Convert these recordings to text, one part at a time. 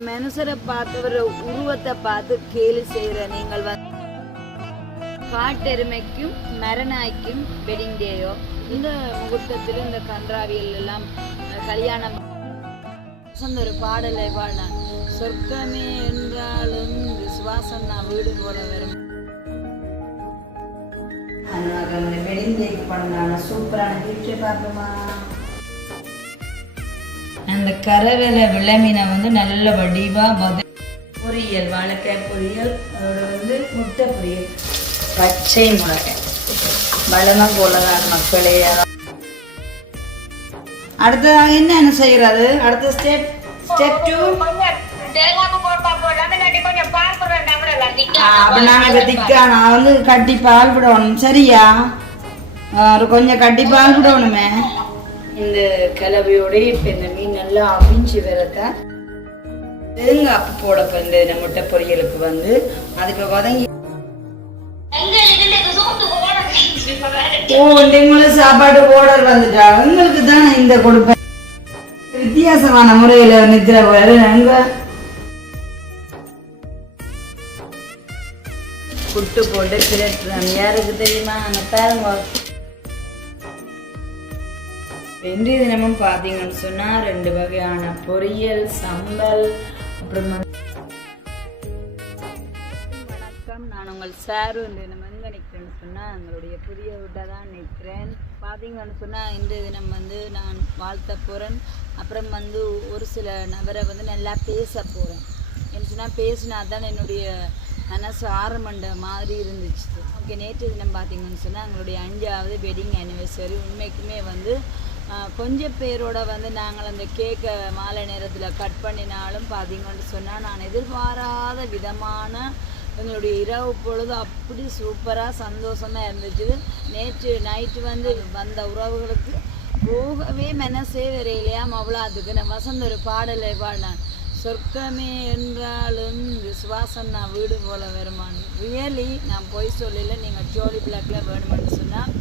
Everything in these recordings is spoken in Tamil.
மனுஷரை பார்த்து ஒரு உருவத்தை பார்த்து கேலி செய்கிற நீங்கள் வந்து காட்டெருமைக்கும் மரநாய்க்கும் வெட்டிங் டேயோ இந்த முகூர்த்தத்தில் இந்த கன்றாவியல் எல்லாம் கல்யாணம் ஒரு பாடலை பாடினான். சொர்க்கமே என்றாலும் விசுவாசம் நான் வீடு போல வரும். வெட்டிங் டேக்கு பண்ணான சூப்பரான கிஃப்ட் பார்ப்போமா. அந்த கரவேல விளமீனை வந்து நல்ல வடிவாக பொரியல், வாழைக்காய் பொரியல், அதோட வந்து முட்டை பொரியல், பச்சை மிளகாய் வளமாக போலதான் மக்களே. அடுத்ததாக என்ன செய்கிறது? அடுத்த ஸ்டெப் 2 அப்போ நாங்கள் திக்கா நான் வந்து கட்டி பால் விடணும். சரியா? கொஞ்சம் கட்டி பால் விடணுமே. இந்த கலவையோட இப்போ இந்த மீன் நல்லா அவிஞ்சு வரத்தான் தேங்காய் போட இந்த முட்டை பொரியலுக்கு வந்து அதுக்கு வதங்கி சாப்பாடு ஓடர் வந்துட்டா உங்களுக்கு தான் இந்த கொடுப்பேன். வித்தியாசமான முறையில நிக்கிற அங்க புட்டு போட்டு பிரட்டுறாங்க. யாருக்கு தெரியுமா? அங்க பாருங்க. இன்றைய தினமும் பார்த்தீங்கன்னு சொன்னால் 2 வகையான பொரியல், சம்பல், அப்புறம் வணக்கம். நான் உங்கள் சாரு. இன்றைய தினம் எங்கே நிற்கிறேன்னு சொன்னால் எங்களுடைய புதிய வீட்டை தான் நிற்கிறேன். பார்த்தீங்கன்னு சொன்னால் இன்றைய தினம் வந்து நான் வாழ்த்த போகிறேன். அப்புறம் வந்து ஒரு சில நபரை வந்து நல்லா பேச போகிறேன். என்ன சொன்னால் பேசினா தான் என்னுடைய மனசு ஆரம்பண்ட மாதிரி இருந்துச்சு. ஓகே, நேற்று தினம் பார்த்தீங்கன்னு சொன்னால் எங்களுடைய 5வது வெட்டிங் ஆனிவர்சரி. உண்மைக்குமே வந்து கொஞ்சம் பேரோட வந்து நாங்கள் அந்த கேக்கை மாலை நேரத்தில் கட் பண்ணினாலும் பார்த்தீங்கன்னு சொன்னால் நான் எதிர்பாராத விதமான எங்களுடைய இரவு பொழுது அப்படி சூப்பராக சந்தோஷமாக இருந்துச்சு. நேற்று நைட்டு வந்து வந்த உறவுகளுக்கு போகவே மனசே வரையிலையாம். அவ்வளோ அதுக்கு நான் வசந்த ஒரு பாடலை பாடினான். சொர்க்கமே என்றாலும் விசுவாசம் நான் வீடு போல வருமானு. ரியலி நான் போய் சொல்லல. நீங்கள் ஜோலி பிளாக்கில் வேணுமென்னு சொன்னால்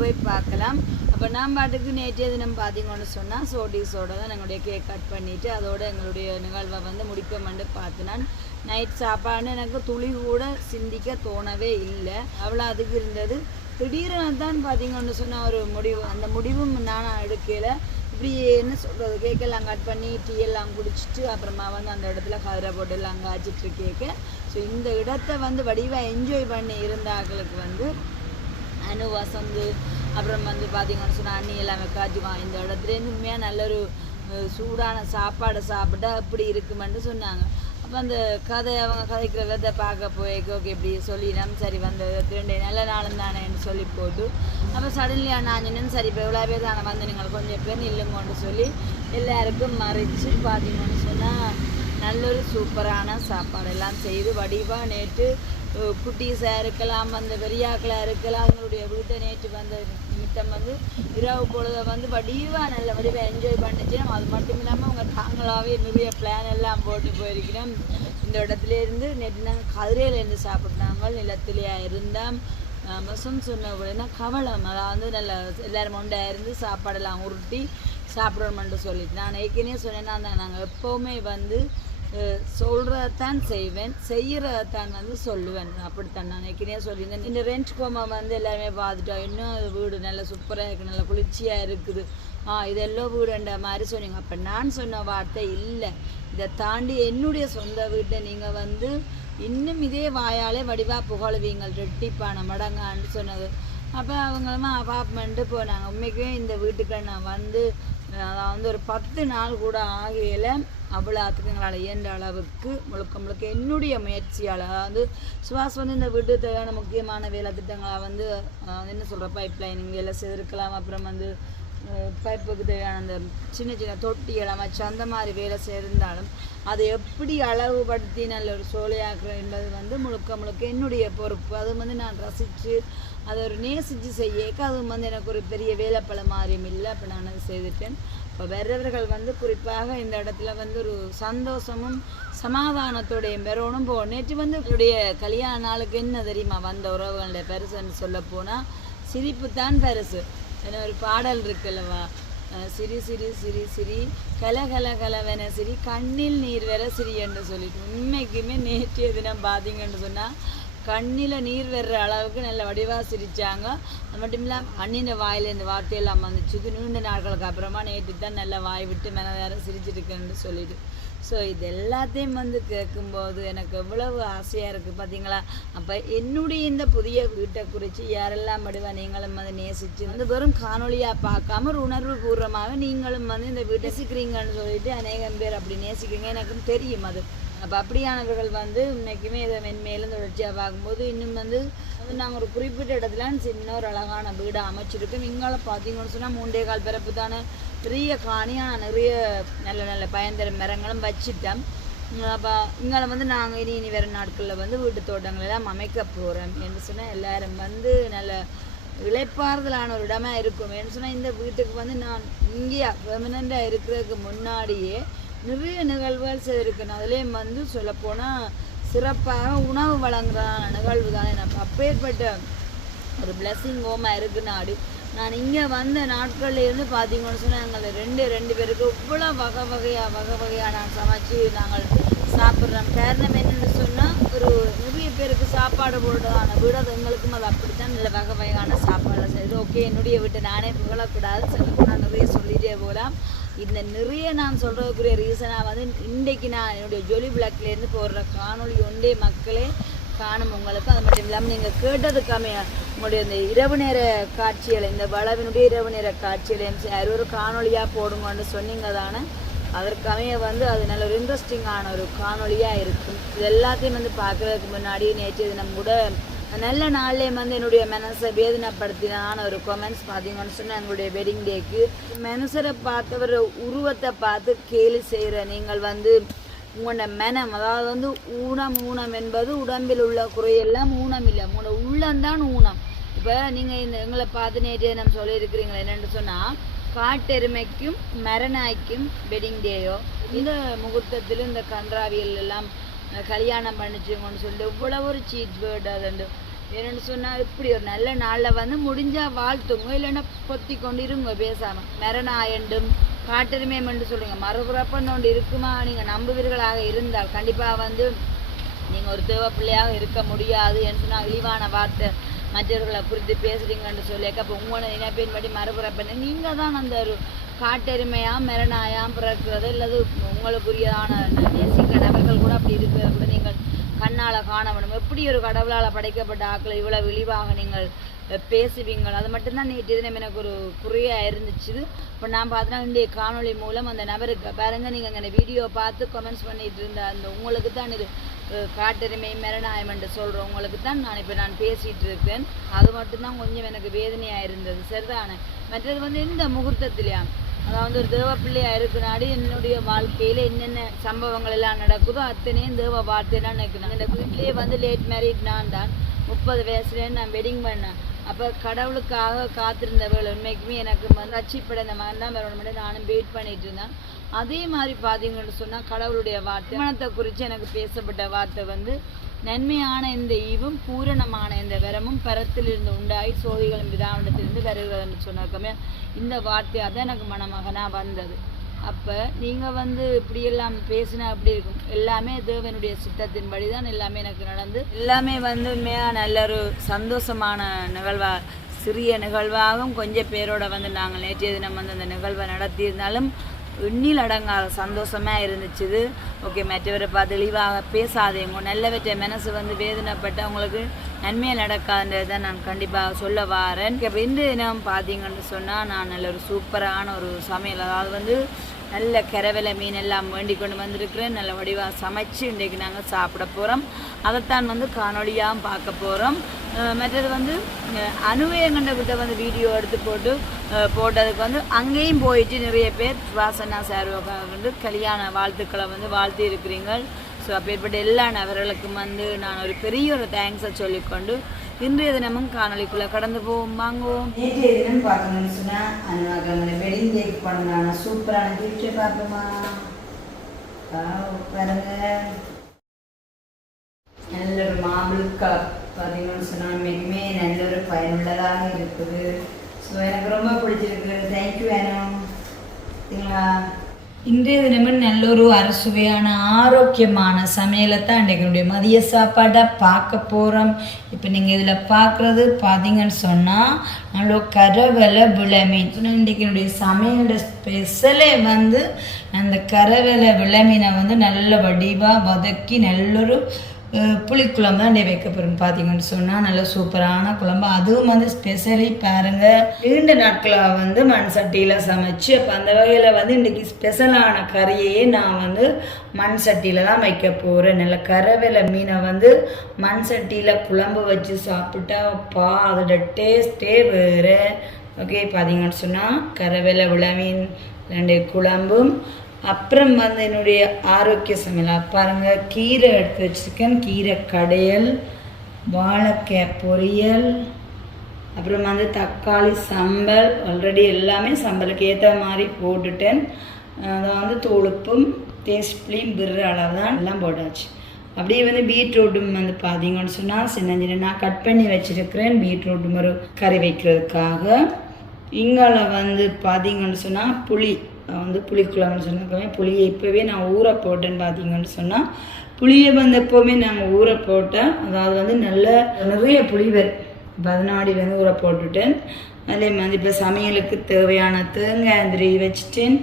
போய் பார்க்கலாம். அப்போ நான் பாட்டுக்கு நேற்றைய தினம் பார்த்தீங்கன்னு சொன்னால் சோடிஸோட தான் எங்களுடைய கேக் கட் பண்ணிவிட்டு அதோட எங்களுடைய நிகழ்வை வந்து முடிப்போம்னு பார்த்தினான். நைட் சாப்பாடு எனக்கு துளி கூட சிந்திக்க தோணவே இல்லை. அவ்வளோ அதுக்கு இருந்தது. திடீரென தான் பார்த்தீங்கன்னு சொன்னால் ஒரு முடிவு. அந்த முடிவும் நான் எடுக்கல. இப்படி என்ன சொல்கிறது, கேக்கெல்லாம் கட் பண்ணி டீ எல்லாம் குடிச்சிட்டு அப்புறமா வந்து அந்த இடத்துல கதிரை போட்டு எல்லாம் காய்ச்சிட்டு கேட்க. ஸோ இந்த இடத்த வந்து வடிவாக என்ஜாய் பண்ணி இருந்தாங்களுக்கு வந்து அனு, வசந்து, அப்புறம் வந்து பார்த்தீங்கன்னு சொன்னால் அண்ணி எல்லாமே காய்ச்சுவான். இந்த இடத்துலேருந்து உண்மையாக நல்ல ஒரு சூடான சாப்பாடை சாப்பிட்டா அப்படி இருக்குமென்னு சொன்னாங்க. அப்போ அந்த கதை அவங்க கதைக்கிற விதை பார்க்க போய் ஓகே இப்படி சொல்லிடலாம். சரி வந்து 2 நல்ல நாளும் தானேன்னு சொல்லி போட்டு அப்போ சடன்லி அண்ணாஞ்சனு சரி இப்போ எவ்வளோ பேர் தானே வந்து நீங்கள் கொஞ்சம் பேர் இல்லைங்கன்னு சொல்லி எல்லாருக்கும் மறைச்சு பார்த்தீங்கன்னு சொன்னால் நல்ல ஒரு சூப்பரான சாப்பாடெல்லாம் செய்து வடிவாக நேற்று குட்டீஸாக இருக்கலாம், அந்த பெரியாக்களாக இருக்கலாம், அவங்களுடைய வீட்டை நேற்று வந்த நிமித்தம் வந்து இரவு பொழுதை வந்து வடிவாக நல்ல வடிவாக என்ஜாய் பண்ணிச்சோம். அது மட்டும் இல்லாமல் அவங்க தாங்களாகவே நிறைய பிளான் எல்லாம் போட்டு போயிருக்கிறோம். இந்த இடத்துலேருந்து நேற்று நாங்கள் கதிரையிலேருந்து சாப்பிட்டாங்க. நிலத்திலேயே இருந்தால் வசம் சொன்ன உடனே கவலம், அதாவது நல்ல எல்லோரும் ஒன்றாக இருந்து சாப்பாடெல்லாம் உருட்டி சாப்பிடணுமென்று சொல்லிட்டு நான் ஏற்கனவே சொன்னேன்னா நாங்கள் எப்போவுமே வந்து சொல்கிறதான் செய்வேன், செய்கிறதான் வந்து சொல்லுவேன். அப்படித்தான் நான் ஏற்கனவே சொல்லியிருந்தேன். இந்த ரெண்ட் கோமா வந்து எல்லாருமே பார்த்துட்டோம். இன்னும் வீடு நல்லா சூப்பராக இருக்குது, நல்லா குளிர்ச்சியாக இருக்குது, இதெல்லாம் வீடுன்ற மாதிரி சொன்னீங்க. அப்போ நான் சொன்ன வார்த்தை இல்லை, இதை தாண்டி என்னுடைய சொந்த வீட்டை நீங்கள் வந்து இன்னும் இதே வாயாலே வடிவாக புகழுவீங்கள் ரெட்டிப்பான மடங்கான்னு சொன்னது. அப்போ அவங்களும் அப்பார்ட்மெண்ட்டு போனாங்க. உண்மைக்குமே இந்த வீட்டுக்கு நான் வந்து வந்து ஒரு 10 நாள் கூட ஆகையில் அவ்வளோத்துக்கு எங்களால் இயன்ற அளவுக்கு முழுக்க என்னுடைய முயற்சியால், அதாவது சுவாஸ் வந்து இந்த வீட்டு தேவையான முக்கியமான வேலை திட்டங்களை வந்து என்ன சொல்கிற பைப் லைனிங் வேலை செய்திருக்கலாம். அப்புறம் வந்து பைப்புக்கு தேவையான அந்த சின்ன தொட்டியெல்லாம் வச்சு அந்த மாதிரி வேலை செய்திருந்தாலும் அதை எப்படி அளவுபடுத்தி நல்ல ஒரு சோலையாக்குறன்றது வந்து முழுக்க என்னுடைய பொறுப்பு. அது வந்து நான் ரசித்து அதை ஒரு நேசித்து செய்யக்க அது வந்து எனக்கு ஒரு பெரிய வேலைப்பழ மாதிரியும் இல்லை. அப்போ நான் அதை செய்துட்டேன். இப்போ வர்றவர்கள் வந்து குறிப்பாக இந்த இடத்துல வந்து ஒரு சந்தோஷமும் சமாதானத்தோடையும் பெறணும் போ. நேற்று வந்து என்னுடைய கல்யாண நாளுக்கு என்ன தெரியுமா வந்த உறவுகளுடைய பெருசுன்னு சொல்ல போனால் சிரிப்பு தான் பெருசு. ஏன்னா ஒரு பாடல் இருக்குல்லவா, சிரி சிரி சிரி சிரி கலகலகலவென சிரி கண்ணில் நீர் வர சிரி என்று சொல்லிட்டு உண்மைக்குமே நேற்றைய தினம் பார்த்தீங்கன்னு சொன்னால் கண்ணில் நீர் வர்ற அளவுக்கு நல்ல வடிவாக சிரித்தாங்க. அது மட்டும் இல்லாமல் அண்ணின வாயில் இந்த வார்த்தையெல்லாம் வந்துச்சு. நீண்ட நாட்களுக்கு அப்புறமா நேற்று தான் நல்ல வாய் விட்டு மனதார சிரிச்சிருக்குன்னு சொல்லிட்டு ஸோ இது எல்லாத்தையும் கேட்கும்போது எனக்கு எவ்வளவு ஆசையாக இருக்குது பார்த்தீங்களா. அப்போ என்னுடைய இந்த புதிய வீட்டை குறித்து யாரெல்லாம் வடிவா நீங்களும் நேசித்து வெறும் காணொலியாக பார்க்காம ஒரு உணர்வு பூர்வமாக நீங்களும் இந்த வீட்டை நேசிக்கிறீங்கன்னு சொல்லிட்டு அநேகம் பேர் அப்படி நேசிக்கிறீங்க, எனக்கும் தெரியும் அது. அப்போ அப்படியானவர்கள் இன்னைக்குமே இதை மென்மேலும் தொடர்ச்சியாக பார்க்கும்போது இன்னும் நாங்கள் ஒரு குறிப்பிட்ட இடத்துல சின்ன ஒரு அழகான வீடை அமைச்சிருக்கோம். இங்கால பார்த்தீங்கன்னு சொன்னால் 3 கால் பிறப்பு தானே பெரிய காணியாக நிறைய நல்ல நல்ல பயன்தர மரங்களும் வச்சுட்டோம். அப்போ இங்கால நாங்கள் இனி வர நாட்களில் வீட்டு தோட்டங்கள் எல்லாம் அமைக்க போகிறோம் என்று சொன்னால் எல்லோரும் நல்ல இளைப்பாறுதலான ஒரு இடமா இருக்கும். என்று சொன்னால் இந்த வீட்டுக்கு நான் இங்கேயா பெர்மனண்டாக இருக்கிறதுக்கு முன்னாடியே நிறைய நிகழ்வுகள் செய்திருக்கணும். அதுலேயும் சொல்லப்போனால் சிறப்பாக உணவு வழங்குறான நிகழ்வு தானே. நம்ம அப்பேற்பட்ட ஒரு பிளஸ்ஸிங் ஹோமாக இருக்கு நாடு. நான் இங்கே வந்த நாட்கள்லேருந்து பார்த்தீங்கன்னு சொன்னால் எங்களை ரெண்டு பேருக்கு இவ்வளோ வகை வகையாக நான் சமைச்சு நாங்கள் சாப்பிட்றோம். காரணம் என்னென்னு சொன்னால் ஒரு நிறைய பேருக்கு சாப்பாடு போடுறதான வீடு அது எங்களுக்கும் அது அப்படித்தான் நல்ல வகையான சாப்பாடு செய்யுது. ஓகே, என்னுடைய வீட்டை நானே புகழக்கூடாது, நான் நிறைய சொல்லிகிட்டே போகலாம். இந்த நிறைய நான் சொல்கிறதுக்குரிய ரீசனாக இன்றைக்கு நான் என்னுடைய ஜொலி பிளாக்லேருந்து போடுற காணொலி ஒன்றே மக்களே காணும் உங்களுக்கு. அது மட்டும் இல்லாமல் நீங்கள் கேட்டதுக்காமே உங்களுடைய இந்த இரவு நேர காட்சிகளை, இந்த வளவினுடைய இரவு நேர காட்சிகளையும் ஒரு காணொலியாக போடுங்கன்னு சொன்னீங்க தானே. அதற்கமைய அது நல்ல ஒரு இன்ட்ரெஸ்டிங்கான ஒரு காணொலியாக இருக்கும். இது எல்லாத்தையும் பார்க்குறதுக்கு முன்னாடி நேற்று தினம் கூட நல்ல நாள்லேயே என்னுடைய மனசை வேதனைப்படுத்தினான ஒரு கமெண்ட்ஸ் பார்த்தீங்கன்னு சொன்னால் எங்களுடைய வெட்டிங் டேக்கு மனசரை பார்த்தவர் உருவத்தை பார்த்து கேலி செய்கிற நீங்கள் உங்களோட மனம், அதாவது ஊனம் என்பது உடம்பில் உள்ள குறையெல்லாம் ஊனம் இல்லை, உங்களோட உள்ளம்தான் ஊனம். இப்போ நீங்கள் எங்களை பார்த்து நேற்று நம்ம சொல்லியிருக்கிறீங்களா என்னென்னு சொன்னால் காட்டெருமைக்கும் மரநாய்க்கும் வெட்டிங் டேயோ இந்த முகூர்த்தத்தில் இந்த கன்றாவியல் எல்லாம் கல்யாணம் பண்ணிச்சுங்கன்னு சொல்லிட்டு இவ்வளோ ஒரு சீட் வேர்டு அதுண்டு என்னென்னு சொன்னால் இப்படி ஒரு நல்ல நாளில் முடிஞ்சால் வாழ்த்துங்க, இல்லைன்னா பொத்தி கொண்டு இருங்க பேசாமல். மரநாயண்டும் காட்டெருமையும் என்று சொல்லுங்க. மறுபுறப்பன்னு ஒன்று இருக்குமா நீங்கள் நம்புவீர்களாக இருந்தால் கண்டிப்பாக நீங்கள் ஒரு தேவ பிள்ளையாக இருக்க முடியாது என்று சொன்னால் இழிவான வார்த்தை மற்றவர்களை குறித்து பேசுறீங்கன்னு சொல்லியாக்க அப்போ உங்களோட நினைப்பின்படி மறுபுறப்பண்ண நீங்கள் தான் அந்த ஒரு காட்டெருமையாக மரநாயாம் பிறக்கிறது இல்லது உங்களுக்குரியதான நேசிக்கிற நபர்கள் கூட அப்படி இருக்கிறத கூட நீங்கள் கண்ணால் காண வேணும். எப்படி ஒரு கடவுளால் படைக்கப்பட்ட ஆக்களை இவ்வளோ விழிவாக நீங்கள் பேசுவீங்கள், அது மட்டும்தான் நேற்று தினம் எனக்கு ஒரு குறையாக இருந்துச்சு. இப்போ நான் பார்த்தோன்னா இன்றைய காணொலி மூலம் அந்த நபருக்கு பாருங்கள், நீங்கள் அந்த வீடியோ பார்த்து கமெண்ட்ஸ் பண்ணிகிட்டு இருந்த அந்த உங்களுக்கு தான் இது காட்டெருமை மரணாயம் என்று சொல்கிறோம், உங்களுக்கு தான் நான் பேசிகிட்டு இருக்கேன். அது மட்டும்தான் கொஞ்சம் எனக்கு வேதனையாக இருந்தது. சரிதானே. மற்றது இந்த முகூர்த்தத்திலையா, அதாவது ஒரு தேவ பிள்ளையாக இருக்கிறனாடி என்னுடைய வாழ்க்கையில் என்னென்ன சம்பவங்கள் எல்லாம் நடக்குதோ அத்தனையும் தேவ வார்த்தையெல்லாம் நினைக்கணும். இந்த வீட்லேயே லேட் மேரீட் நான் தான் 30 வயசுலேருந்து நான் வெட்டிங் பண்ணேன். அப்போ கடவுளுக்காக காத்திருந்தவர்கள் உண்மைக்குமே எனக்கு அச்சிப்பட இந்த மாதிரி தான் வரணும் நானும் வெயிட் பண்ணிட்டு இருந்தேன். அதே மாதிரி பார்த்தீங்கன்னு சொன்னால் கடவுளுடைய வார்த்தை மனத்தை குறித்து எனக்கு பேசப்பட்ட வார்த்தை நன்மையான இந்த ஈவும் பூரணமான இந்த வரமும் பரத்திலிருந்து உண்டாகி சோதிகளும் விதானத்திலிருந்து வருகிறதுன்னு சொன்னாக்கமே இந்த வார்த்தையாக தான் எனக்கு மணமகனாக வந்தது. அப்போ நீங்கள் இப்படியெல்லாம் பேசினா அப்படி இருக்கும். எல்லாமே தேவனுடைய சித்தத்தின்படி தான் எல்லாமே எனக்கு நடந்து எல்லாமே உண்மையாக நல்ல ஒரு சந்தோஷமான நிகழ்வாக சிறிய நிகழ்வாகவும் கொஞ்சம் பேரோட நாங்கள் நேற்றைய தினம் அந்த நிகழ்வை நடத்தியிருந்தாலும் எண்ணில் அடங்காத சந்தோஷமாக இருந்துச்சு. ஓகே, மற்றவரை பார்த்து தெளிவாக பேசாதேங்க, நல்லவற்றை மனசு வேதனைப்பட்ட உங்களுக்கு நன்மையாக நடக்காதுன்றதை தான் நான் கண்டிப்பாக சொல்ல வரேன். இப்போ இந்த தினம் பார்த்தீங்கன்னு சொன்னால் நான் நல்ல ஒரு சூப்பரான ஒரு சமையல், அதாவது நல்ல கரவலை மீன் எல்லாம் வேண்டி கொண்டு வந்திருக்கிறேன். நல்ல வடிவாக சமைச்சு இன்றைக்கு நாங்கள் சாப்பிட போகிறோம். அதைத்தான் காணொலியாகவும் பார்க்க போகிறோம். மற்றது அனுவேங்கண்ட கிட்ட வீடியோ எடுத்து போட்டதுக்கு அங்கேயும் போயிட்டு நிறைய பேர் வாசனா சார் கல்யாண வாழ்த்துக்களை வாழ்த்தி இருக்கிறீங்க. ஸோ அப்பேற்பட்ட எல்லா நபர்களுக்கும் நான் ஒரு பெரிய ஒரு தேங்க்ஸை சொல்லிக்கொண்டு இன்றைய தினமும் காணொலிக்குள்ளே கடந்து போவோம், வாங்குவோம். நேற்றைய தினம் பார்த்தீங்கன்னு சொன்னால் அனுவாக வெட்டிங் டேக்கு பண்ணான சூப்பரான கிஃப்ட்டை பார்ப்போமா பாருங்க. நல்ல ஒரு மாபிள் கப் பார்த்தீங்கன்னு சொன்னால் மிகமே நல்ல ஒரு பயனுள்ளதாக இருக்குது. ஸோ எனக்கு ரொம்ப பிடிச்சிருக்கு. தேங்க்யூ வேணும். சரிங்களா. இன்றைய தினமும் நல்ல ஒரு அறுசுவையான ஆரோக்கியமான சமையலை தான் இன்றைக்கு என்னுடைய மதிய சாப்பாட்டை பார்க்க போகிறோம். இப்போ நீங்கள் இதில் பார்க்குறது பார்த்தீங்கன்னு சொன்னால் நல்ல கரவலை விளமீன். இன்றைக்கு என்னுடைய சமையலோட ஸ்பெஷலே வந்து அந்த கரவலை விளமீனை வந்து நல்ல வடிவாக வதக்கி நல்லொரு புளிக்குழம்பு தான் வைக்க போகிறோம். பார்த்தீங்கன்னு சொன்னால் நல்ல சூப்பரான குழம்பு. அதுவும் வந்து ஸ்பெஷலி பாருங்கள், 2 நாட்களாக வந்து மண் சட்டியில் சமைச்சு, அப்போ அந்த வகையில் வந்து இன்றைக்கி ஸ்பெஷலான கறியையே நான் வந்து மண் சட்டியில் தான் வைக்க போகிறேன். நல்ல கரவலை மீனை வந்து மண் சட்டியில் குழம்பு வச்சு சாப்பிட்டா அதோட டேஸ்ட்டே வேறு. ஓகே, பார்த்தீங்கன்னு சொன்னால் கரவலை விளமீன் 2 குழம்பும், அப்புறம் வந்து என்னுடைய ஆரோக்கிய சமையல் பாருங்கள், கீரை எடுத்து வச்சுருக்கேன், கீரை கடையல், வாழைக்காய் பொரியல், அப்புறம் வந்து தக்காளி சம்பல். ஆல்ரெடி எல்லாமே சம்பலுக்கு ஏற்ற மாதிரி போட்டுட்டேன். அதை வந்து தோலுப்பும் தேஸ்பிளியும் பிற அளவு தான் எல்லாம் போட்டாச்சு. அப்படியே வந்து பீட்ரூட்டும் வந்து பார்த்தீங்கன்னு சொன்னால் சின்ன நான் கட் பண்ணி வச்சுருக்கிறேன் பீட்ரூட்டும் ஒரு கறி வைக்கிறதுக்காக. இங்கால வந்து பார்த்தீங்கன்னு சொன்னால் புளி வந்து புளிக்குழம்புன்னு சொன்னாக்கவே புளியை இப்போவே நான் ஊற போட்டேன்னு பார்த்தீங்கன்னு சொன்னால், புளியை வந்து எப்போவுமே நாங்கள் ஊற போட்டேன். அதாவது வந்து நிறைய புளி வரும். 14 வந்து ஊற போட்டுட்டேன். அதே மாதிரி இப்போ சமையலுக்கு தேவையான தேங்காய் திருவி வச்சுட்டேன்.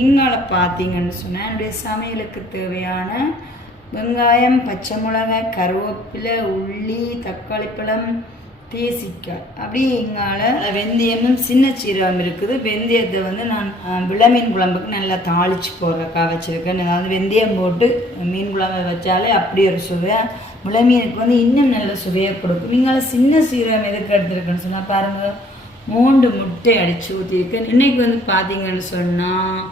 இங்கால பார்த்தீங்கன்னு சொன்னால் என்னுடைய சமையலுக்கு தேவையான வெங்காயம், பச்சை மிளகாய், கருவேப்பிலை, உள்ளி, தக்காளி பழம், தேசிக்காய், அப்படி இங்கால வெந்தயமும் சின்ன சீரகம் இருக்குது. வெந்தயத்தை வந்து நான் விளமீன் குழம்புக்கு நல்லா தாளித்து போடுறக்கா வச்சுருக்கேன். அதாவது வெந்தயம் போட்டு மீன் குழம்பு வச்சாலே அப்படி ஒரு சுவை, விளமீனுக்கு வந்து இன்னும் நல்ல சுவையை கொடுக்கும். இங்கால சின்ன சீரகம் எதுக்கு எடுத்துருக்குன்னு சொன்னால் பாருங்கள், 3 முட்டை அடித்து ஊற்றிருக்கேன். இன்றைக்கி வந்து பார்த்தீங்கன்னு சொன்னால்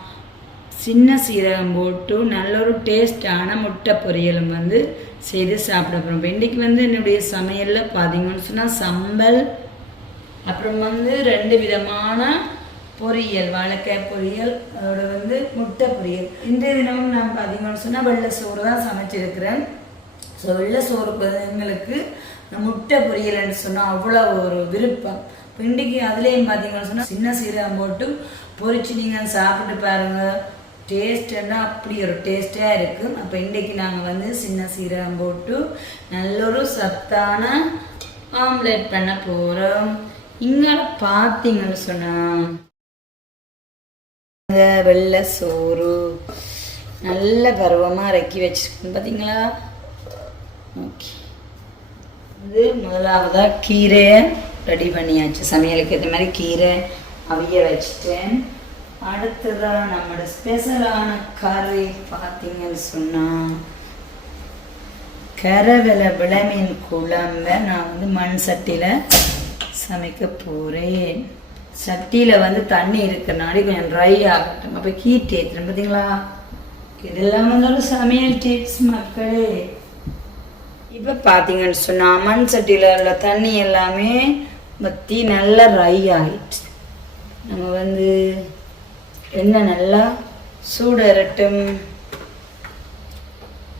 சின்ன சீரகம் போட்டு நல்ல ஒரு டேஸ்டான முட்டை பொரியலும் வந்து செய்து சாப்பிட போகிறோம். இப்போ இன்றைக்கி வந்து என்னுடைய சமையலில் பார்த்தீங்கன்னு சொன்னால் சம்பல், அப்புறம் வந்து 2 விதமான பொரியல், வாழைக்காய் பொரியல், அதோட வந்து முட்டை பொரியல். இன்றைய தினமும் நான் பார்த்தீங்கன்னு சொன்னால் வெள்ளை சோறு தான் சமைச்சிருக்கிறேன். ஸோ வெள்ளை சோறு எங்களுக்கு முட்டை பொரியல்னு சொன்னால் அவ்வளோ ஒரு விருப்பம். இப்போ இன்றைக்கி அதுலேயும் பார்த்தீங்கன்னு சொன்னால் சின்ன சீரகம் போட்டு பொரிச்சு நீங்கள் சாப்பிட்டு பாருங்கள், டேஸ்ட்டுன்னா அப்படி ஒரு டேஸ்ட்டாக இருக்கும். அப்போ இன்றைக்கி நாங்கள் வந்து சின்ன சீரகம் போட்டு நல்லொரு சத்தான ஆம்லேட் பண்ண போகிறோம். இங்கே பார்த்தீங்கன்னு சொன்னால் வெள்ளை சோறு நல்ல பருவமாக இறக்கி வச்சுருக்கோம் பார்த்தீங்களா. ஓகே, இது முதலாவதாக கீரையை ரெடி பண்ணியாச்சு. சமையலுக்கு ஏற்ற மாதிரி கீரை அவிய வச்சுட்டேன். அடுத்ததாக நம்மளோட ஸ்பெஷலான கறி பார்த்தீங்கன்னு சொன்னால் கரவலை விளமீன் குழம்பை நான் வந்து மண் சட்டியில் சமைக்க போகிறேன். சட்டியில் வந்து தண்ணி இருக்கிறனாடி கொஞ்சம் ட்ரை ஆகட்டும். அப்போ ஹீட் ஏற்றுறேன் பார்த்தீங்களா. இதெல்லாம் வந்து ஒரு சமையல் டிப்ஸ் மக்களே. இப்போ பார்த்தீங்கன்னு சொன்னால் மண் சட்டியில் உள்ள தண்ணி எல்லாமே வற்றி நல்லா ட்ரை ஆகிடுச்சு. நம்ம வந்து எண்ணெய் நல்லா சூடரட்டும்.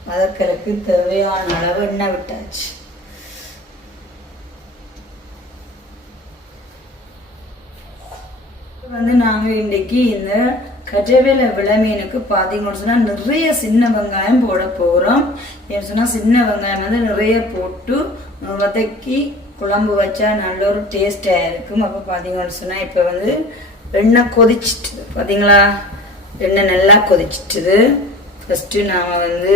வதக்கலுக்கு தேவையான அளவு எண்ணெய் விட்டாச்சு. வந்து நாங்கள் இன்றைக்கி இந்த கரவலை விளமீனுக்கு பார்த்தீங்கன்னு சொன்னால் நிறைய சின்ன வெங்காயம் போட போகிறோம். ஏன்னு சொன்னால் சின்ன வெங்காயம் வந்து நிறைய போட்டு வதக்கி குழம்பு வச்சா நல்ல ஒரு டேஸ்டாக இருக்கும். அப்போ பார்த்தீங்கன்னு சொன்னால் இப்போ வந்து எண்ணெய் கொதிச்சிட்டு பார்த்தீங்களா, எண்ணெய் நல்லா கொதிச்சிட்டுது. ஃபஸ்ட்டு நாம் வந்து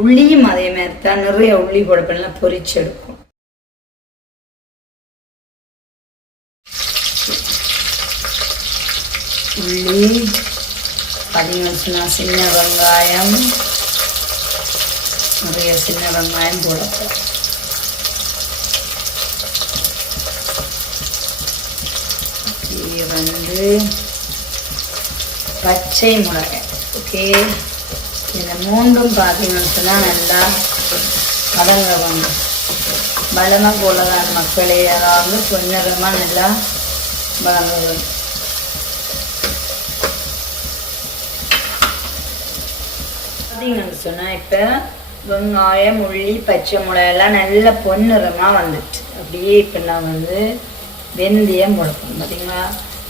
உள்ளியும் அதே மாதிரி தான் நிறைய உள்ளி போடப்பெல்லாம் பொரிச்சு எடுக்கும். உள்ளி பார்த்தீங்கன்னு சொன்னால் சின்ன வெங்காயம், நிறைய சின்ன வெங்காயம் போடப்போம். வந்து பச்சை மிளகாய். ஓகே, இந்த 3ம் பார்த்தீங்கன்னு சொன்னால் நல்லா வதங்க பலமாக போலதான் மக்களே. அதாவது பொன்னரமாக நல்லா வதங்க. பார்த்தீங்கன்னு சொன்னால் இப்போ வெங்காயம், உள்ளி, பச்சை மிளகாயெல்லாம் நல்ல பொன்னிறமாக வந்துடுச்சு. அப்படியே இப்போ நான் வந்து வெந்தயம் போடணும் பார்த்தீங்களா.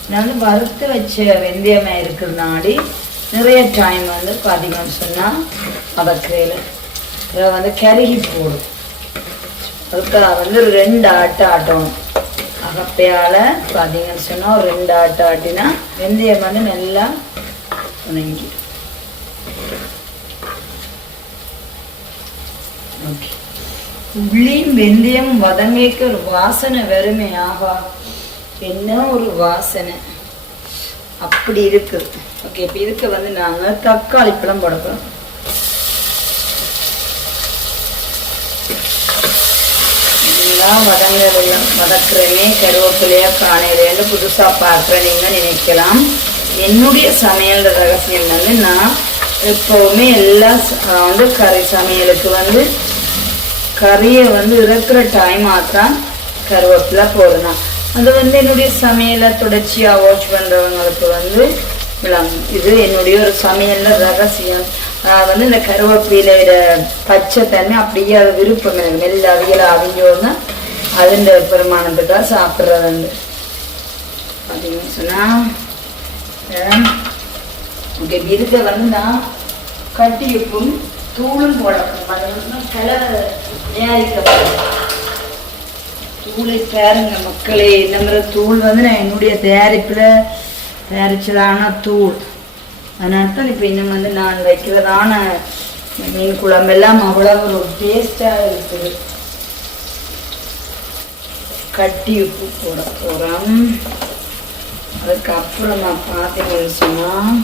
நான் வந்து வறுத்து வச்ச வெந்தயமாக இருக்கிறதுனாடி நிறைய டைம் வந்து பார்த்தீங்கன்னு சொன்னால் வதக்கையில் இதை வந்து கருகி போடும். அதுக்காக வந்து 2 ஆட்டு ஆட்டணும். அகப்பையால் பார்த்தீங்கன்னு சொன்னால் ஒரு 2 ஆட்டு ஆட்டினா வெந்தயம் வந்து நல்லா வதங்கிடும். ஓகே, உள்ளியும் வெந்தயம் வதங்கிக்க ஒரு வாசனை வருமே, ஆகா என்ன ஒரு வாசனை அப்படி இருக்குது. ஓகே, இப்போ இதுக்கு வந்து நாங்கள் தக்காளி பழம் போடப்போம். இதெல்லாம் வதக்குறேனே கருவேப்பிலையா காணையிலேருந்து புதுசாக பார்க்குற நீங்கள் நினைக்கலாம். என்னுடைய சமையல் ரகசியம் வந்து நான் எப்போவுமே எல்லாம் வந்து கறி சமையலுக்கு வந்து கறியை வந்து இறக்குற டைம் ஆத்தான் கருவேப்பிலை போடணும். அது வந்து என்னுடைய சமையலை தொடர்ச்சியாக வாட்ச் பண்ணுறவங்களுக்கு வந்து விளங்கும். இது என்னுடைய ஒரு சமையலில் ரகசியம். வந்து இந்த கருவேப்பிலையோட பச்சை தண்ணி அப்படியே அது விருப்பம் எனக்கு. மெல்ல அவியலை அவிஞ்சோன்னா அதுன்ற பெருமானத்துக்காக சாப்பிட்றது பார்த்தீங்கன்னு சொன்னால் ஓகே. இதுக்கு வந்து நான் கட்டி உப்பும் தூளும் போடணும். அது வந்து கலவை தயாரிக்கப்படும் தூளை பாருங்க மக்களே. இந்த மாதிரி தூள் வந்து நான் என்னுடைய தயாரிப்பில் தயாரிச்சதான தூள். அதனால தான் இப்போ இன்னும் வந்து நான் வைக்கிறதான மீன் குழம்பெல்லாம் அவ்வளோ ஒரு டேஸ்டாக இருக்குது. கட்டி உப்பு போட போகிறோம். அதுக்கப்புறமா பார்த்தீங்கன்னு சொன்னால்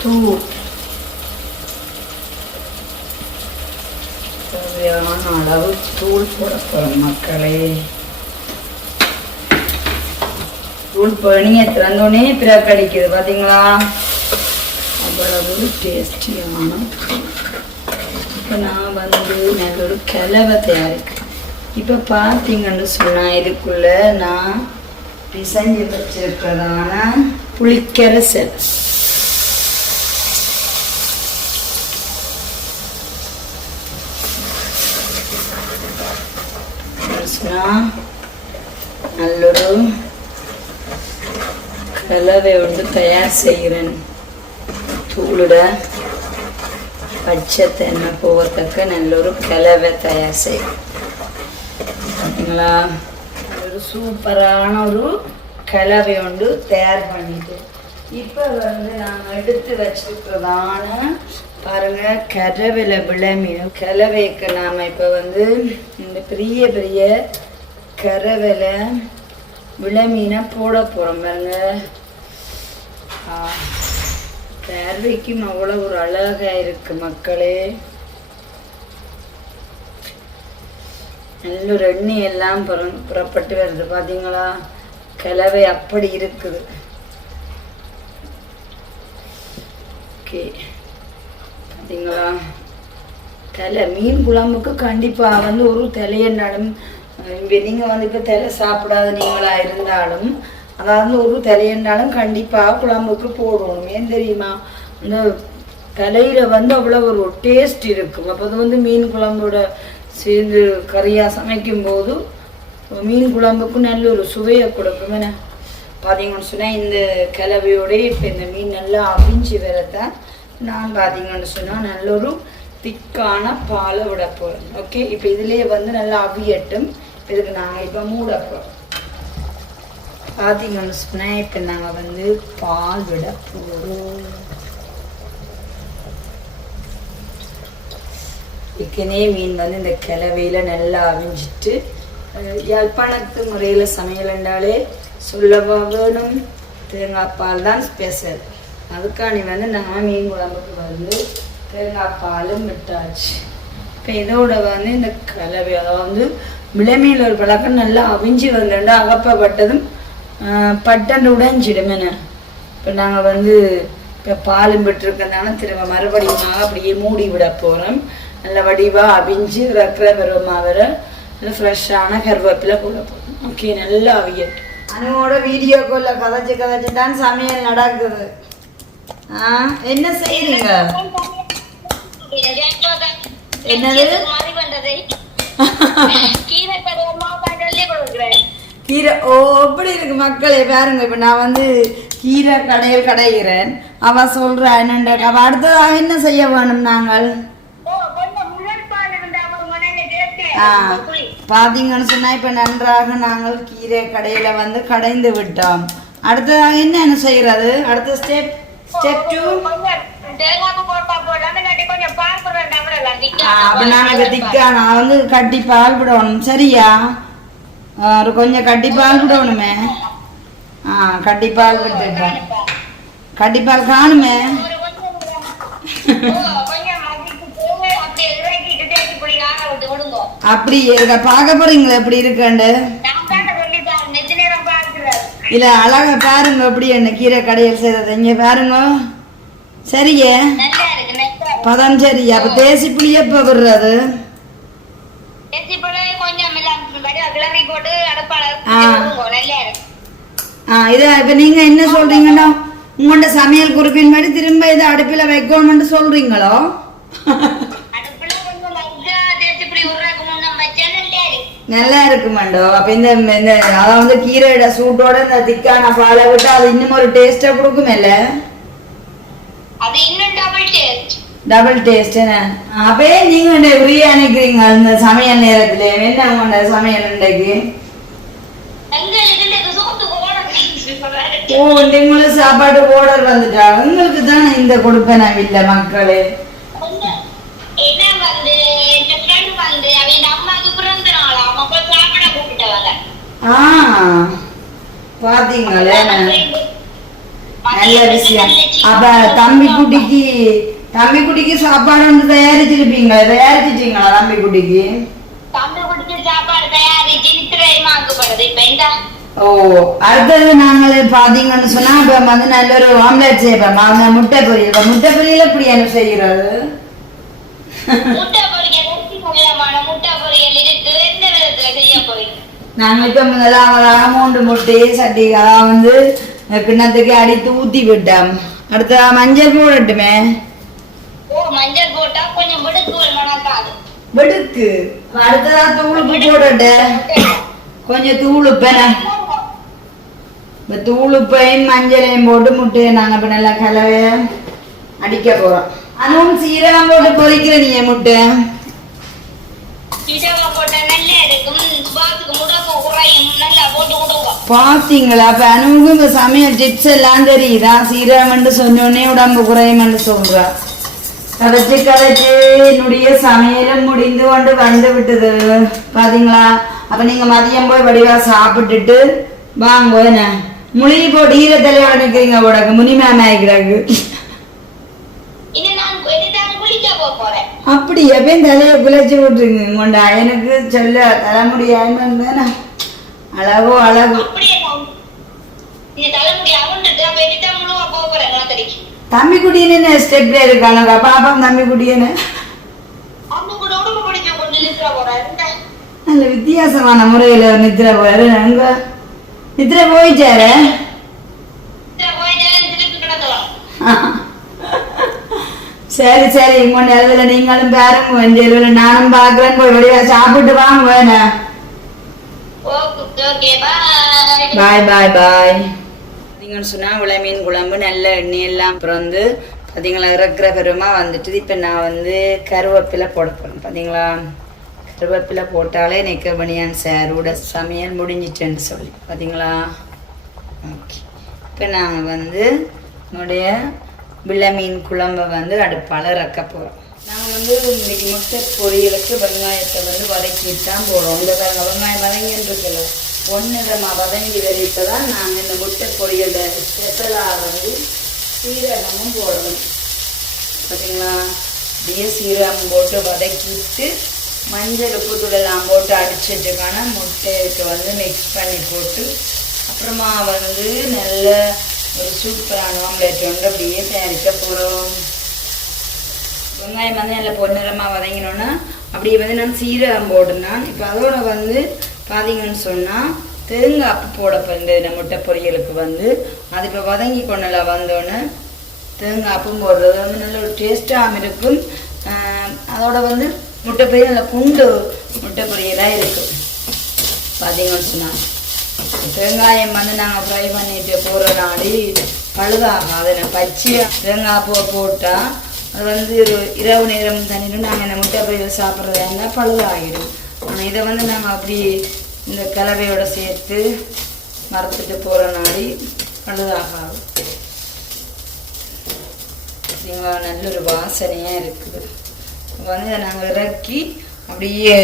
தூள் தேவையான அளவு தூள் போட போகிறோம் மக்களே. தூள் பணியை திறந்தோடனே பிறகு கிடைக்குது பார்த்தீங்களா, அவ்வளவு டேஸ்டியான. இப்போ நான் வந்து நல்ல ஒரு கலவை தயாரிக்கிறேன். இப்போ பார்த்தீங்கன்னு சொன்னால் இதுக்குள்ளே நான் பிசைஞ்சு வச்சிருக்கிறதான புளிக்கரைசல் நல்லொரு கலவை வந்து தயார் செய்கிறேன். தூளுட பச்சை தென்னை போகத்தக்க நல்லொரு கலவை தயார் செய்கிறேன். பார்த்தீங்களா, ஒரு சூப்பரான ஒரு கலவை ஒன்று தயார் பண்ணிட்டு இப்போ வந்து நாங்கள் எடுத்து வச்சிருக்கிறதான பாருங்க கரவில விளமீன் கலவைக்கு நாம் இப்போ வந்து இந்த பெரிய பெரிய கரவில விளமீனை போட போகிறோம். பாருங்க, பார்வைக்கும் அவ்வளோ ஒரு அழகாக இருக்கு மக்களே. நல்ல ஒரு எண்ணெய் எல்லாம் புறப்பட்டு வருது பார்த்தீங்களா, கலவை அப்படி இருக்குது. ஓகே, பார்த்தீங்களா, தலை மீன் குழம்புக்கு கண்டிப்பாக வந்து ஒரு தலையன்னாலும் நீங்கள் வந்து இப்போ தலை சாப்பிடாத நீங்களாக இருந்தாலும் அதாவது ஒரு தலையன்னாலும் கண்டிப்பாக குழம்புக்கு போடணும். ஏன் தெரியுமா, இந்த தலையில் வந்து அவ்வளோ ஒரு டேஸ்ட் இருக்கும். அப்போ அது வந்து மீன் குழம்போட சேர்ந்து கறியாக சமைக்கும்போது மீன் குழம்புக்கும் நல்ல ஒரு சுவையை கொடுக்கும். என்ன பார்த்தீங்கன்னு சொன்னால் இந்த கலவையோடய இப்போ இந்த மீன் நல்லா அவிஞ்சி வரத்தான் நான் பார்த்தீங்கன்னு சொன்னால் நல்ல ஒரு திக்கான பாலை விட போகிறேன். ஓகே, இப்போ இதுலேயே வந்து நல்லா அவியட்டும். இதுக்கு நாங்கள் இப்போ மூட போகிறோம். பார்த்தீங்கன்னு சொன்னால் இப்போ நாங்கள் வந்து பால் விட போகிறோம். சிக்கனே மீன் வந்து இந்த கிளவையில் நல்லா அவிஞ்சிட்டு யாழ்ப்பாணத்து முறையில் சமையல் என்றாலே சொல்லவா வேணும், தேங்காய் பால் தான் ஸ்பெஷல். அதுக்காண்டி வந்து நாங்கள் மீன் குழம்புக்கு வந்து தேங்காய் பாலும் விட்டாச்சு. இப்போ இதோட வந்து இந்த கலவை அதாவது விளமையில் ஒரு பழக்கம் நல்லா அவிஞ்சி வந்துட்டு அகப்பப்பட்டதும் பட்டண்டு உடைஞ்சிடும். என்ன இப்போ நாங்கள் வந்து இப்போ பாலும் விட்டுருக்கிறதுனால திரும்ப மறுபடியும் அப்படியே மூடி விட போகிறோம். நல்ல வடிவாக அவிஞ்சு ரக்கிற பருவமாக வர நல்ல ஃப்ரெஷ்ஷான கருவேப்பிலை போட போகிறோம். ஓகே, நல்லா அவியட்டும். அனுவோட வீடியோ காலில் கதைச்சு தான் சமையல் நடக்குது. என்ன செய்யறீங்க? என்னது கீரை? ஓ, எப்படி இருக்கு மக்களே பாருங்க. இப்போ நான் வந்து கீரை கடையில் கடைகிறேன். அவ சொல்றா என்னண்டா அவ அடுத்ததாக என்ன செய்ய வேணும் நாங்கள் பாத்தீங்கன்னு சொன்னா இப்ப நன்றாக நாங்கள் கீரை கடையில வந்து கடைந்து விட்டோம். அடுத்ததாக என்ன செய்யறது? அடுத்த ஸ்டெப் 2 அப்ப நாங்க திக்கா நான் வந்து கட்டி பால் விடணும். சரியா? ஒரு கொஞ்சம் கட்டி பால் விடணுமே. கட்டிப்பால் விட்டுட்டோம். கட்டிப்பால் காணுமே. அப்படி பார்க்க போறீங்களா எப்படி இருக்குண்டு? இல்ல அழகா பாருங்க எப்படி என்ன கீரை கடையில் செய்யறது இங்க பாருங்க. சரியே பதம் சரி. அப்ப தேசி புளி எப்ப விடுறது? இத இப்ப நீங்க என்ன சொல்றீங்கன்னா உங்களோட சமையல் குறிப்பின் மாதிரி திரும்ப இதை அடுப்பில வைக்கணும்னு சொல்றீங்களோ? நல்லா இருக்குமாண்டோ. அப்ப இந்த அதான் வந்து கீரையோட சூட்டோட இந்த திக்கான பாலை விட்டு அது இன்னும் ஒரு டேஸ்டா கொடுக்கும். இல்ல டபுள் டேஸ்ட். அப்பே நீங்க பிரியாணிக்கிறீங்க இந்த சமையல் நேரத்துல என்ன உங்களோட சமையல் இன்றைக்கு? உங்களுக்கு சாப்பாடு ஓடர் வந்துட்டா உங்களுக்கு தானே இந்த கொடுப்பேன் நான் இல்ல மக்களே. பாத்தீங்களே நல்ல விஷயம். அப்ப தம்பி குட்டிக்கு சாப்பாடு வந்து தயாரிச்சிருப்பீங்களா? தயாரிச்சிட்டீங்களா தம்பி குட்டிக்கு? ஓ அடுத்தது நாங்கள் பாத்தீங்கன்னு சொன்னா இப்ப வந்து நல்ல ஒரு ஆம்லெட் செய்யப்போம். முட்டை பொரியல். முட்டை பொரியல் எப்படி என்ன செய்யறது? நாங்க இப்ப முதலாவதாக 3 முட்டையை சட்டி வந்து கிண்ணத்துக்கு அடித்து ஊத்தி விட்டோம். அடுத்த மஞ்சள் போடட்டுமே. மஞ்சள் போட்டா கொஞ்சம் வெடுக்கு. அடுத்ததா தூளுப்பு போடட்டு. கொஞ்சம் தூளுப்பையும் மஞ்சளையும் போட்டு முட்டையை நாங்க இப்ப நல்லா கலவைய அடிக்க போறோம். அதுவும் சீரகம் போட்டு பொரிக்கிற நீங்க முட்டை பாத்தீங்களா? அப்ப அனுவுக்கு இப்ப சமையல் டிப்ஸ் எல்லாம் தெரியுதா? சீரகம் சொன்னோடனே உடம்பு குறையும் சொல்றா. கதைச்சு என்னுடைய சமையலும் முடிந்து கொண்டு வந்து விட்டது. பாத்தீங்களா? அப்ப நீங்க மதியம் போய் வடிவா சாப்பிட்டுட்டு வாங்க. என்ன முழி போட்டு ஈர தலையோட நிக்கிறீங்க போடக்கு முனி மேம் ஆகிக்கிறாங்க. அப்படி எப்பயும் தலைய குலைச்சு விட்டுருங்க கொண்டா. எனக்கு சொல்ல தலைமுடியாம அழகோ அழகு. தம்பி குடியன்னு ஸ்டெப்ல இருக்கானுங்க. பாப்பா தம்பி குடியன்னு நல்ல வித்தியாசமான முறையில நித்திர போறாரு. அங்க நித்திர போயிட்டாரு. சரி சரி உங்க அளவுல நீங்களும் பாருங்க. வண்டியில நானும் பாக்குறேன். போய் வழியா சாப்பிட்டு வாங்க. பாய் பாய் பாய். பார்த்தீங்கன்னு சொன்னா உளமீன் குழம்பு நல்ல எண்ணெய் எல்லாம் பிறந்து பார்த்தீங்களா இறக்குற பெருமா வந்துட்டு. இப்போ நான் வந்து கருவேப்பிலை போட போகிறேன். பார்த்தீங்களா கருவேப்பிலை போட்டாலே நெக்கபணியான் சாரோட சமையல் முடிஞ்சிட்டேன்னு சொல்லி பார்த்தீங்களா. ஓகே இப்போ நாங்கள் வந்து என்னுடைய விளமீன் குழம்பை வந்து அடுப்பால் இறக்க போகிறோம். நாங்கள் வந்து இன்னைக்கு முட்டை பொரியலுக்கு வெங்காயத்தை வந்து வதக்கிட்டு தான் போடுறோம். இந்த வெங்காயம் வதங்கின்றிருக்கல ஒன்றுமா வதங்கி வரைக்கு தான் நாங்கள் இந்த முட்டை பொரியலை ஸ்பெஷலாக வந்து சீரகமும் போடணும். பார்த்தீங்களா அப்படியே சீரகம் போட்டு வதக்கிட்டு மஞ்சள் உப்புத்தூளெல்லாம் போட்டு அடிச்சிட்டுக்கான முட்டைக்கு வந்து மிக்ஸ் பண்ணி போட்டு அப்புறமா வந்து நல்ல ஒரு சூப்பரான ஆம்லேட் வந்து அப்படியே தயாரிக்க போகிறோம். வெங்காயம் வந்து நல்ல பொன்னிறமாக வதங்கினோன்னா அப்படியே வந்து நான் சீரகம் போடுனான். இப்போ அதோட வந்து பார்த்தீங்கன்னு சொன்னால் தேங்காய் அப்பு போட போயிருந்தது இந்த முட்டை பொரியலுக்கு வந்து அது இப்போ வதங்கி கொண்டல வந்தோன்னே தேங்காய் அப்பும் போடுறது வந்து நல்ல ஒரு டேஸ்ட்டாகவும் இருக்கும். அதோட வந்து முட்டை பொரியல் நல்ல குண்டு முட்டை பொரியலாக இருக்கும். பார்த்தீங்கன்னு சொன்னால் தேங்காயம் வந்து நாங்கள் ஃப்ரை பண்ணிட்டு போகிற நாடி பழுதாகாது. பச்சையாக தேங்காய் பூவை போட்டால் அது வந்து இரவு நேரம் தண்ணிட்டு நாங்கள் இந்த முட்டை பொரியல் சாப்பிட்றதா இருந்தால் பழுதாகிடும். ஆனால் இதை வந்து நாங்கள் அப்படி இந்த கலவையோடு சேர்த்து மரத்துட்டு போகிற நாடி பழுதாகாது. நல்ல ஒரு வாசனையாக இருக்குது. வந்து இதை நாங்கள் இறக்கி அப்படியே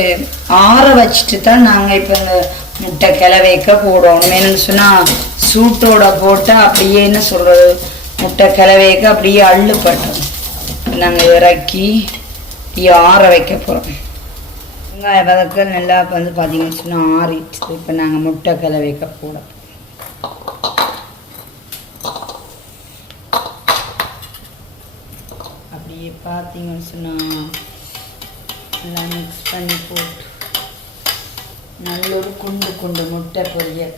ஆற வச்சுட்டு தான் நாங்கள் இப்போ இந்த முட்டை கிளவைக்க போடுவோம். என்னென்னு சொன்னால் சூட்டோட போட்டால் அப்படியே என்ன சொல்கிறது முட்டை கிளவைக்க அப்படியே அள்ளுப்பட்டோம். நாங்கள் இறக்கி ஆற வைக்க போகிறோம். வெங்காய வதக்கல் நல்லா வந்து பார்த்தீங்கன்னு சொன்னால் ஆறிட்டு இப்போ நாங்கள் முட்டை கிளவைக்க போடுறோம். அப்படியே பார்த்தீங்கன்னு சொன்னால் எல்லாம் மிக்ஸ் பண்ணி போட்டு நல்லொரு குண்டு முட்டை பொரியல்.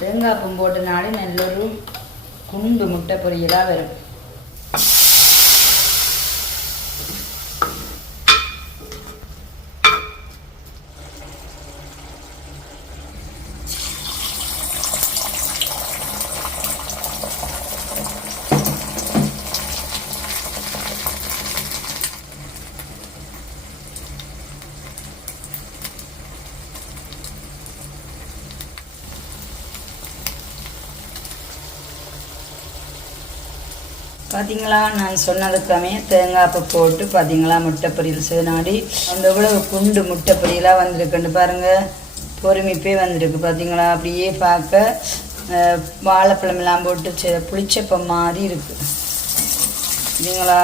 தேங்காய்ப்பம் போட்டனாலே நல்லொரு குண்டு முட்டை பொரியலாக வரும். பார்த்தீங்களா, நான் சொன்னதுக்காமே தேங்காய்ப்பை போட்டு பார்த்தீங்களா முட்டை பொரியல் செய்யனாடி அந்த இவ்வளவு குண்டு முட்டை பொரியலாக வந்திருக்குன்னு பாருங்கள். பொறுமைப்பே வந்திருக்கு பார்த்தீங்களா. அப்படியே பார்க்க வாழைப்பழமெல்லாம் போட்டு புளிச்சப்ப மாதிரி இருக்குது பார்த்தீங்களா.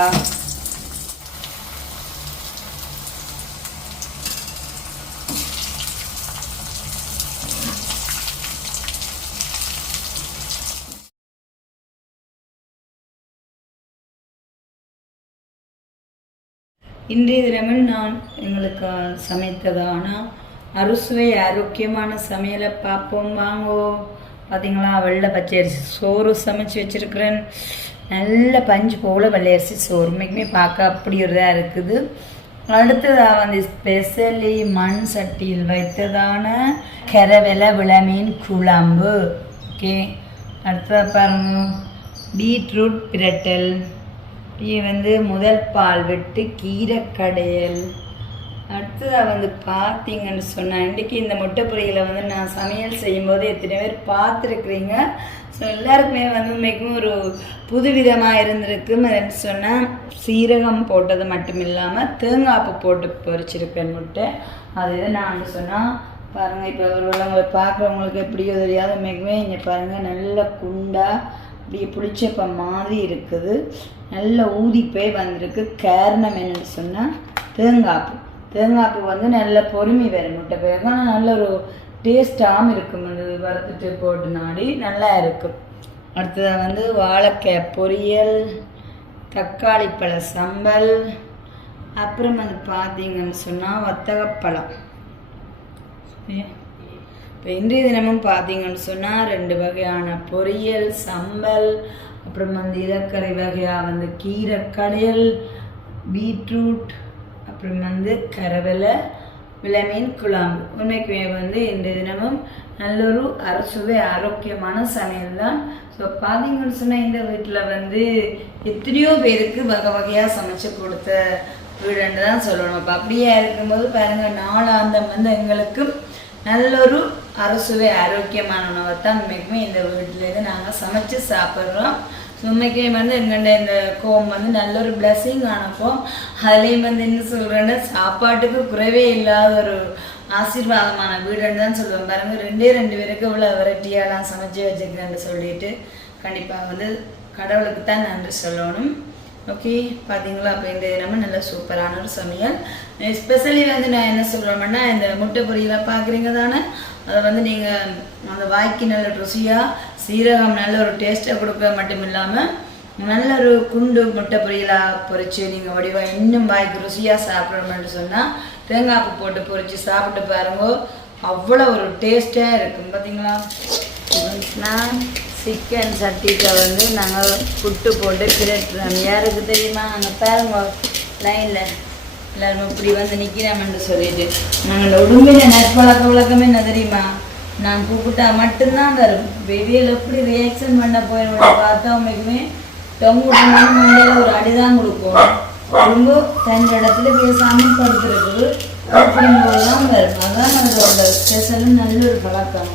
இன்றைய தினமும் நான் எங்களுக்கு சமைத்ததான அறுசுவை ஆரோக்கியமான சமையலை பார்ப்போம் வாங்கோ. பார்த்தீங்களா, வெள்ளை பச்சை அரிசி சோறு சமைச்சு வச்சுருக்கிறேன். நல்ல பஞ்சு போல் வெள்ளை அரிசி சோறு உண்மைக்குமே பார்க்க அப்படி ஒரு இதாக இருக்குது. அடுத்ததாக வந்து ஸ்பெஷலி மண் சட்டியில் வைத்ததான கரவெலை விளமீன் குழம்பு. ஓகே, அடுத்ததாக பாருங்க பீட்ரூட் பிரட்டல். இது வந்து முதல் பால் விட்டு கீரைக்கடையல். அடுத்ததாக வந்து பார்த்தீங்கன்னு சொன்னால் இன்றைக்கி இந்த முட்டை பொரியலை வந்து நான் சமையல் செய்யும்போது எத்தனை பேர் பார்த்துருக்குறீங்க. ஸோ எல்லாருக்குமே வந்து மிகவும் ஒரு புதுவிதமாக இருந்திருக்கு. சொன்னால் சீரகம் போட்டது மட்டும் இல்லாமல் தேங்காய்ப்பு போட்டு பொரிச்சிருக்கேன் முட்டை. அது இதை நான் வந்து சொன்னால் பாருங்கள், இப்போ உள்ளவங்களை பார்க்குறவங்களுக்கு எப்படியோ தெரியாத மிகவே இங்கே பாருங்கள் நல்ல குண்டாக அப்படியே புளிச்சப்ப மாதிரி இருக்குது. நல்ல ஊதிப்பே வந்திருக்கு. காரணம் என்னென்னு சொன்னால் தேங்காய்ப்பு வந்து நல்ல பொறுமை வரும் முட்டை போய் நல்ல ஒரு டேஸ்டாகவும் இருக்கும். அது வறுத்துட்டு போட்டு நாடி நல்லா இருக்கும். அடுத்ததாக வந்து வாழைக்காய் பொரியல், தக்காளி பழ சம்பல், அப்புறம் வந்து பார்த்தீங்கன்னு சொன்னால் வத்தகப்பழம். இப்போ இன்றைய தினமும் பார்த்தீங்கன்னு சொன்னால் 2 வகையான பொரியல் சம்பல், அப்புறம் வந்து இலக்கறி வகையாக வந்து கீரைக்கடையல், பீட்ரூட், அப்புறம் வந்து கரவெலை விளமீன் குழம்பு. உண்மைக்குமே வந்து இன்றைய தினமும் நல்லொரு அறுசுவை ஆரோக்கியமான சமையல் தான். ஸோ பார்த்தீங்கன்னு சொன்னால் இந்த வீட்டில் வந்து எத்தனையோ பேருக்கு வகை வகையாக சமைச்சு கொடுத்த வீடுன்னு தான் சொல்லணும். அப்போ அப்படியே இருக்கும்போது பாருங்கள், நாளாந்தம் வந்து எங்களுக்கு நல்லொரு அறுசுவை ஆரோக்கியமான உணவை தான் உண்மைக்குமே இந்த வீட்டிலேருந்து நாங்கள் சமைச்சு சாப்பிட்றோம். உண்மைக்குமே வந்து எங்கள்ட இந்த கோம் வந்து நல்ல ஒரு பிளஸ்ஸிங் ஆனப்போம். அதுலேயும் வந்து என்ன சொல்கிறேன்னா சாப்பாட்டுக்கு குறைவே இல்லாத ஒரு ஆசீர்வாதமான வீடுன்னு தான் சொல்லுவேன். பாருங்கள், 2 பேருக்கு இவ்வளோ வெரைட்டியாலாம் சமைச்சு வச்சுக்கிறேன்னு சொல்லிட்டு கண்டிப்பாக வந்து கடவுளுக்கு தான் நன்றி சொல்லணும். ஓகே, பார்த்தீங்களா, அப்போ இந்த தினமும் நல்ல சூப்பரான ஒரு சமையல். எஸ்பெஷலி வந்து நான் என்ன சொல்கிறோம்னா, இந்த முட்டை பொரியலாக பார்க்குறீங்க தானே, அதை வந்து நீங்கள் அந்த வாய்க்கு நல்ல ருசியாக சீரகம் நல்ல ஒரு டேஸ்ட்டை கொடுக்க மட்டும் இல்லாமல் நல்ல ஒரு குண்டு முட்டை பொரியலாக பொரித்து நீங்கள் வடிவாக இன்னும் வாய்க்கு ருசியாக சாப்பிடணும்னு சொன்னால் தேங்காய்ப்பு போட்டு பொரித்து சாப்பிட்டு பாருங்க, அவ்வளோ ஒரு டேஸ்ட்டாக இருக்கும். பார்த்தீங்களா, நான் சிக்கன் சட்டிக்கு வந்து நாங்கள் புட்டு போட்டு பிரட்டுறோம். யாருக்கு தெரியுமா, அங்கே பாருங்க லைனில் எல்லாரும் இப்படி வந்து நிற்கிறோம்னு சொல்லிட்டு. நாங்கள் உடும்பின நற்பழக்க வழக்கம் என்ன தெரியுமா, நான் கூப்பிட்டா மட்டும்தான் வரும். வெளியில் எப்படி ரியாக்ஷன் பண்ண போயிடும் பார்த்தா உண்மைக்குமே டொங்குட்டமான மண்டையில் ஒரு அடிதான் கொடுக்கும். ரொம்ப தன் இடத்துல பேசாமல் படுத்துருக்கு. அப்படிங்கும்போதுதான் வரும். அதான் அதோட ஸ்பெஷலும் நல்ல ஒரு பழக்கம்.